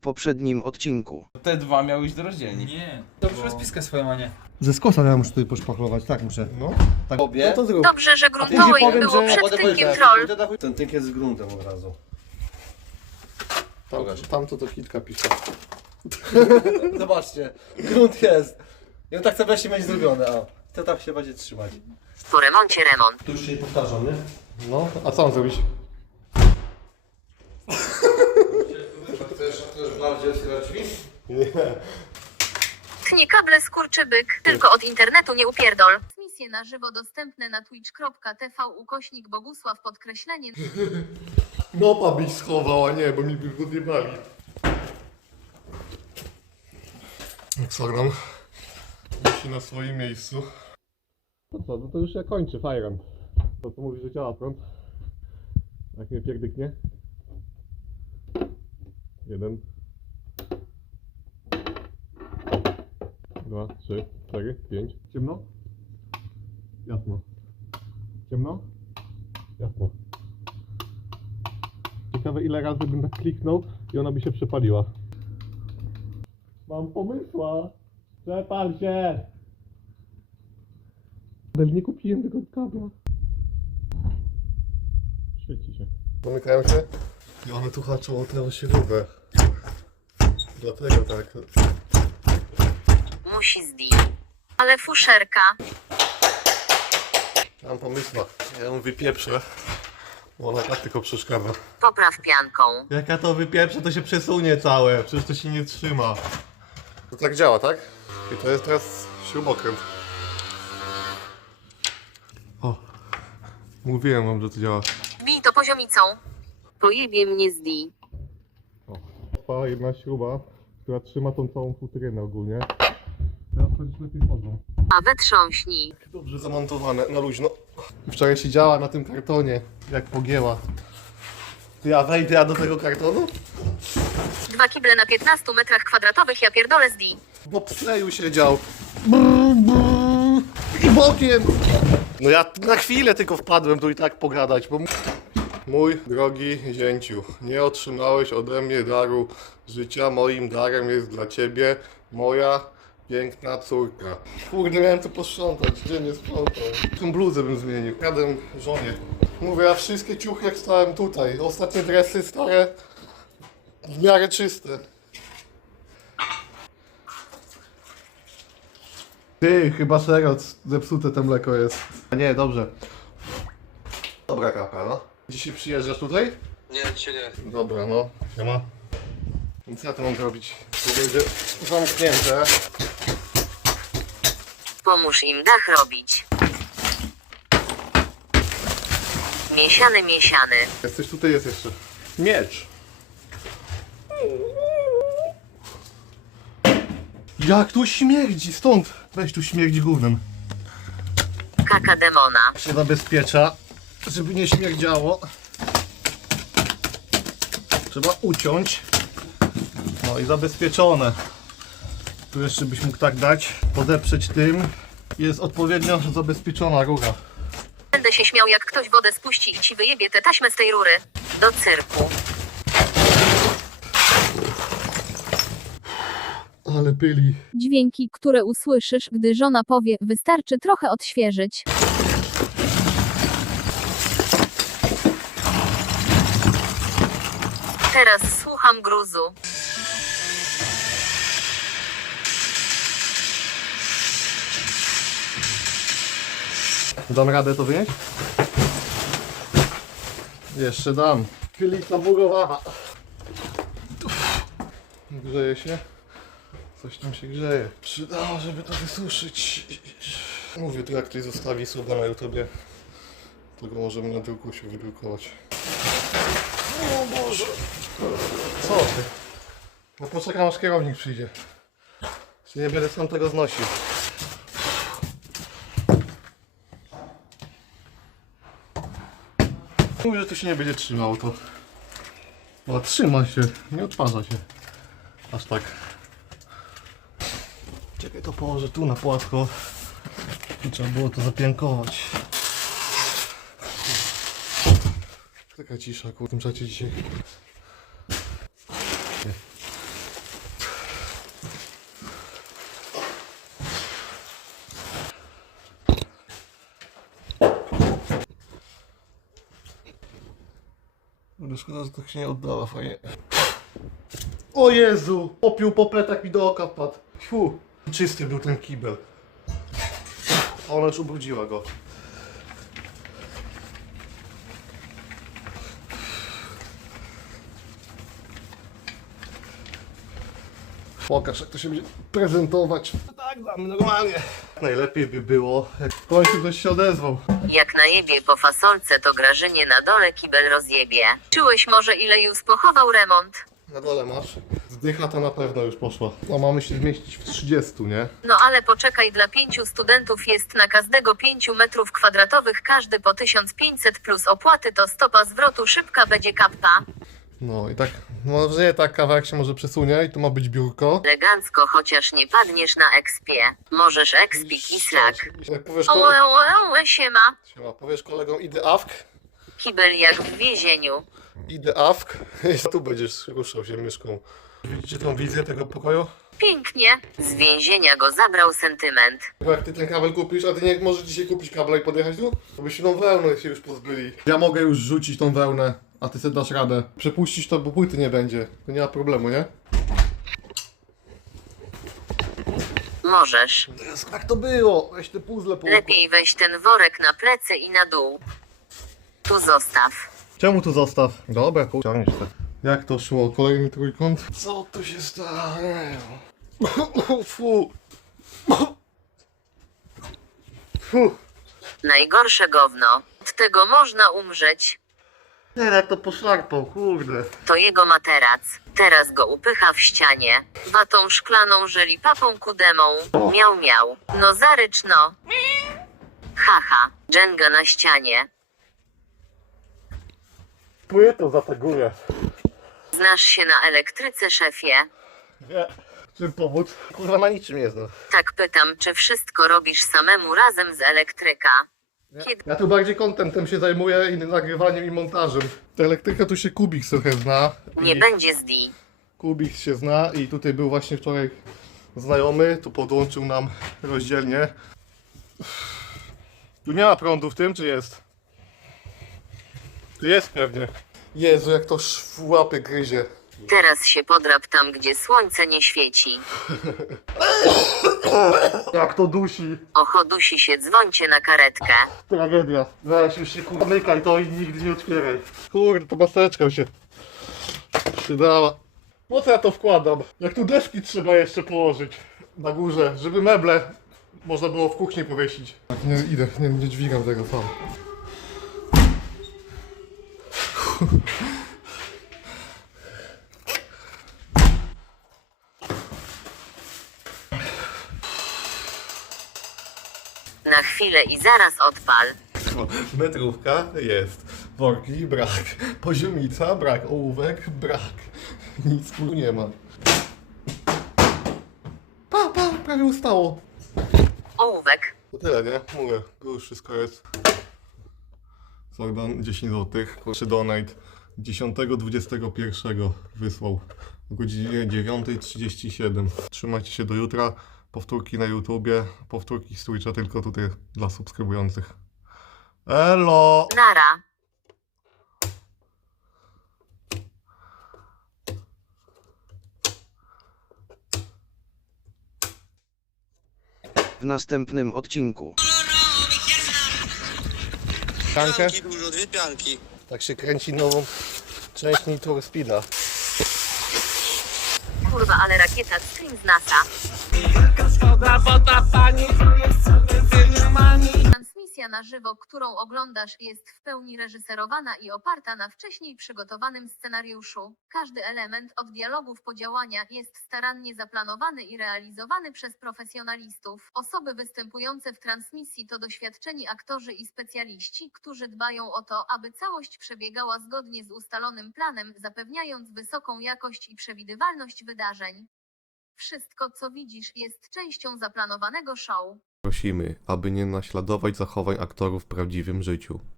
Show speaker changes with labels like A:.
A: poprzednim odcinku.
B: Te dwa miały iść do rozdzielni.
C: Nie. Dobrze rozpiskę swoją, a nie.
D: Ze skosa ja muszę tutaj poszpachlować, tak muszę. No. Tak.
E: Obie?
D: No to zrób.
F: Dobrze, że gruntowo im było przed tynkiem troll.
D: Ten tynk jest z gruntem od razu. Tamto to kitka pisze. Zobaczcie, grunt jest. I on tak chce wreszcie mieć zrobione, a to tak się będzie trzymać.
F: Po remoncie remont.
D: Tu już się nie powtarzam, nie? No, a co mam zrobić? Chcesz bardziej otwierać drzwi? Nie.
F: Tnie kable skurczybyk, tylko od internetu nie upierdol. Transmisje na żywo dostępne na twitch.tv/Bogusław_.
D: Mopa byś schował, a nie, bo mi by odjebali. Instagram musi na swoim miejscu. No co, no to już ja kończę, fajram. To co mówi, że działa prąd? Jak mnie pierdyknie? 1 2 3 4 5. Ciemno? Jasno. Ciemno? Jasno. Ciekawe ile razy bym tak kliknął i ona by się przepaliła. Mam pomysła. Przepal się! Nie kupiłem tego kabla. Świeci się. Zamykają się? I one tu haczą o tę śrubę. Dlatego tak.
F: Musi zdjąć. Ale fuszerka.
D: Mam pomysła. Ja ją wypieprzę. Bo ona tak tylko przeszkadza.
F: Popraw pianką.
D: Jak ja to wypieprzę, to się przesunie całe. Przecież to się nie trzyma. To tak działa, tak? I to jest teraz śrubokręt. O. Mówiłem wam, że to działa.
F: Bij to poziomicą. Pojebie mnie zdij.
D: O. Jedna śruba, która trzyma tą całą futrynę ogólnie. Teraz to już lepiej chodzą.
F: A wetrząśnij.
D: Dobrze zamontowane, na luźno. Wczoraj siedziała na tym kartonie, jak pogięła. Ja wejdę do tego kartonu?
F: 2 kible na 15 metrach kwadratowych, ja pierdolę zdij.
D: Bo psleju siedział. I bokiem. No ja na chwilę tylko wpadłem tu i tak pogadać, bo... Mój drogi zięciu, nie otrzymałeś ode mnie daru życia. Moim darem jest dla ciebie moja piękna córka. Kurde, miałem to posprzątać, gdzie nie sprzątał. Tą bluzę bym zmienił. Jadłem żonie. Mówię, ja wszystkie ciuchy jak stałem tutaj. Ostatnie dresy stare, w miarę czyste. Ty, chyba serio zepsute to mleko jest. A nie, dobrze. Dobra kapa, no. Dzisiaj przyjeżdżasz tutaj?
E: Nie, dzisiaj nie.
D: Dobra, no. Siema. Więc ja to mam zrobić. To będzie zamknięte.
F: Pomóż im dach robić. Miesiany, miesiany.
D: Jesteś tutaj, jest jeszcze. Miecz. Jak tu śmierdzi, stąd. Weź tu śmierdzi gównem.
F: Kaka demona.
D: Się zabezpiecza, żeby nie śmierdziało. Trzeba uciąć. No i zabezpieczone. Tu jeszcze byś mógł tak dać, podeprzeć tym. Jest odpowiednio zabezpieczona rura.
F: Będę się śmiał, jak ktoś wodę spuści i ci wyjebie tę taśmę z tej rury. Do cyrku.
D: Ale byli.
G: Dźwięki, które usłyszysz, gdy żona powie, wystarczy trochę odświeżyć.
F: Teraz słucham gruzu.
D: Dam radę to wynieść? Jeszcze dam. Pylica bugowana. Grzeje się. Coś tam się grzeje. Przydało, żeby to wysuszyć. Mówię, tu jak ktoś zostawi suba na YouTubie, to go możemy na druku się wydrukować. O Boże. Co ty? No poczekam aż kierownik przyjdzie. Nie będę sam tego znosił. Mówię, że to się nie będzie trzymało to. O, trzyma się, nie odparza się. Aż tak. Czekaj, to położę tu na płasko. Tu trzeba było to zapiankować. Taka cisza, w tym czacie dzisiaj. Kurde, szkoda, że tak się nie oddała, fajnie. O Jezu! Popiół po pletach mi do oka wpadł. Fiu. Czysty był ten kibel. A ona już ubrudziła go. Pokaż, jak to się będzie prezentować. Tak, damy normalnie. Najlepiej by było, jak w końcu ktoś się odezwał.
F: Jak najebie po fasolce, to Grażynie na dole kibel rozjebie. Czułeś może ile już pochował remont?
D: Na dole masz. Zdycha ta na pewno już poszła. No mamy się zmieścić w 30, nie?
F: No ale poczekaj, dla 5 studentów jest na każdego 5 metrów kwadratowych, każdy po 1500 plus opłaty, to stopa zwrotu szybka będzie kappa.
D: No i tak, może nie tak kawałek się może przesunie i tu ma być biurko.
F: Elegancko, chociaż nie padniesz na ekspie. Możesz ekspik i slack.
D: Jak powiesz,
F: Siema.
D: Siema, powiesz kolegom idę awk,
F: Kibel jak w więzieniu.
D: idę awk i tu będziesz ruszał się myszką. Widzicie tą wizję tego pokoju?
F: Pięknie. Z więzienia go zabrał sentyment.
D: Bo jak ty ten kabel kupisz, a ty nie możesz dzisiaj kupić kabla i podjechać tu? To byśmy tą wełnę się już pozbyli. Ja mogę już rzucić tą wełnę, a ty sobie dasz radę. Przepuścić to, bo płyty nie będzie. To nie ma problemu, nie?
F: Możesz.
D: Teraz jak to było? Weź te puzzle po.
F: Lepiej weź ten worek na plecy i na dół. Tu zostaw.
D: Czemu tu zostaw? Dobra, ciągniesz to. Jak to szło? Kolejny trójkąt? Co tu się stało? Fu. Fu.
F: Najgorsze gówno. Od tego można umrzeć.
D: Nie, jak to poszarpał, kurde.
F: To jego materac. Teraz go upycha w ścianie. Watą szklaną żelipapą kudemą. Miał miał. No zarycz no. Haha. Dżenga na ścianie.
D: Płytą zateguję.
F: Znasz się na elektryce, szefie?
D: Nie. Czym pomóc? Kurwa, na niczym nie znam.
F: Tak pytam, czy wszystko robisz samemu razem z elektryka? Kiedy
D: Ja tu bardziej contentem się zajmuję i nagrywaniem i montażem. Ta elektryka tu się Kubik trochę zna.
F: nie
D: I
F: będzie zdi.
D: Kubik się zna i tutaj był właśnie wczoraj znajomy, tu podłączył nam rozdzielnie. Tu nie ma prądu w tym, czy jest? Tu jest pewnie. Jezu, jak to w łapy gryzie.
F: Teraz się podrap tam, gdzie słońce nie świeci.
D: Jak to dusi.
F: Oho, dusi się, dzwońcie na karetkę.
D: Tragedia. Weź już się kurwa mykaj to i nigdy nie otwieraj. Kurde, to maseczka się przydała. Po co ja to wkładam? Jak tu deski trzeba jeszcze położyć na górze, żeby meble można było w kuchni powiesić. Tak, nie idę, nie dźwigam tego sam.
F: Na chwilę i zaraz odpal.
D: Metrówka jest. Worki brak. Poziomica brak. Ołówek brak. Nic tu nie ma. Prawie ustało.
F: Ołówek.
D: To tyle, nie? Mówię, to już wszystko jest. Sordan 10 zł. Proszę donate 10.21 wysłał o godzinie 9:37. Trzymajcie się do jutra. Powtórki na YouTubie, powtórki z Twitcha tylko tutaj dla subskrybujących. Elo!
F: Nara.
A: W następnym odcinku.
D: Piankę?
B: Pianki dużo, 2 pianki.
D: Tak się kręci nową część Need for Speeda.
F: Kurwa, ale rakieta stream z NASA. Transmisja na żywo, którą oglądasz, jest w pełni reżyserowana i oparta na wcześniej przygotowanym scenariuszu. Każdy element, od dialogów po działania, jest starannie zaplanowany i realizowany przez profesjonalistów. Osoby występujące w transmisji to doświadczeni aktorzy i specjaliści, którzy dbają o to, aby całość przebiegała zgodnie z ustalonym planem, zapewniając wysoką jakość i przewidywalność wydarzeń. Wszystko, co widzisz, jest częścią zaplanowanego show.
D: Prosimy, aby nie naśladować zachowań aktorów w prawdziwym życiu.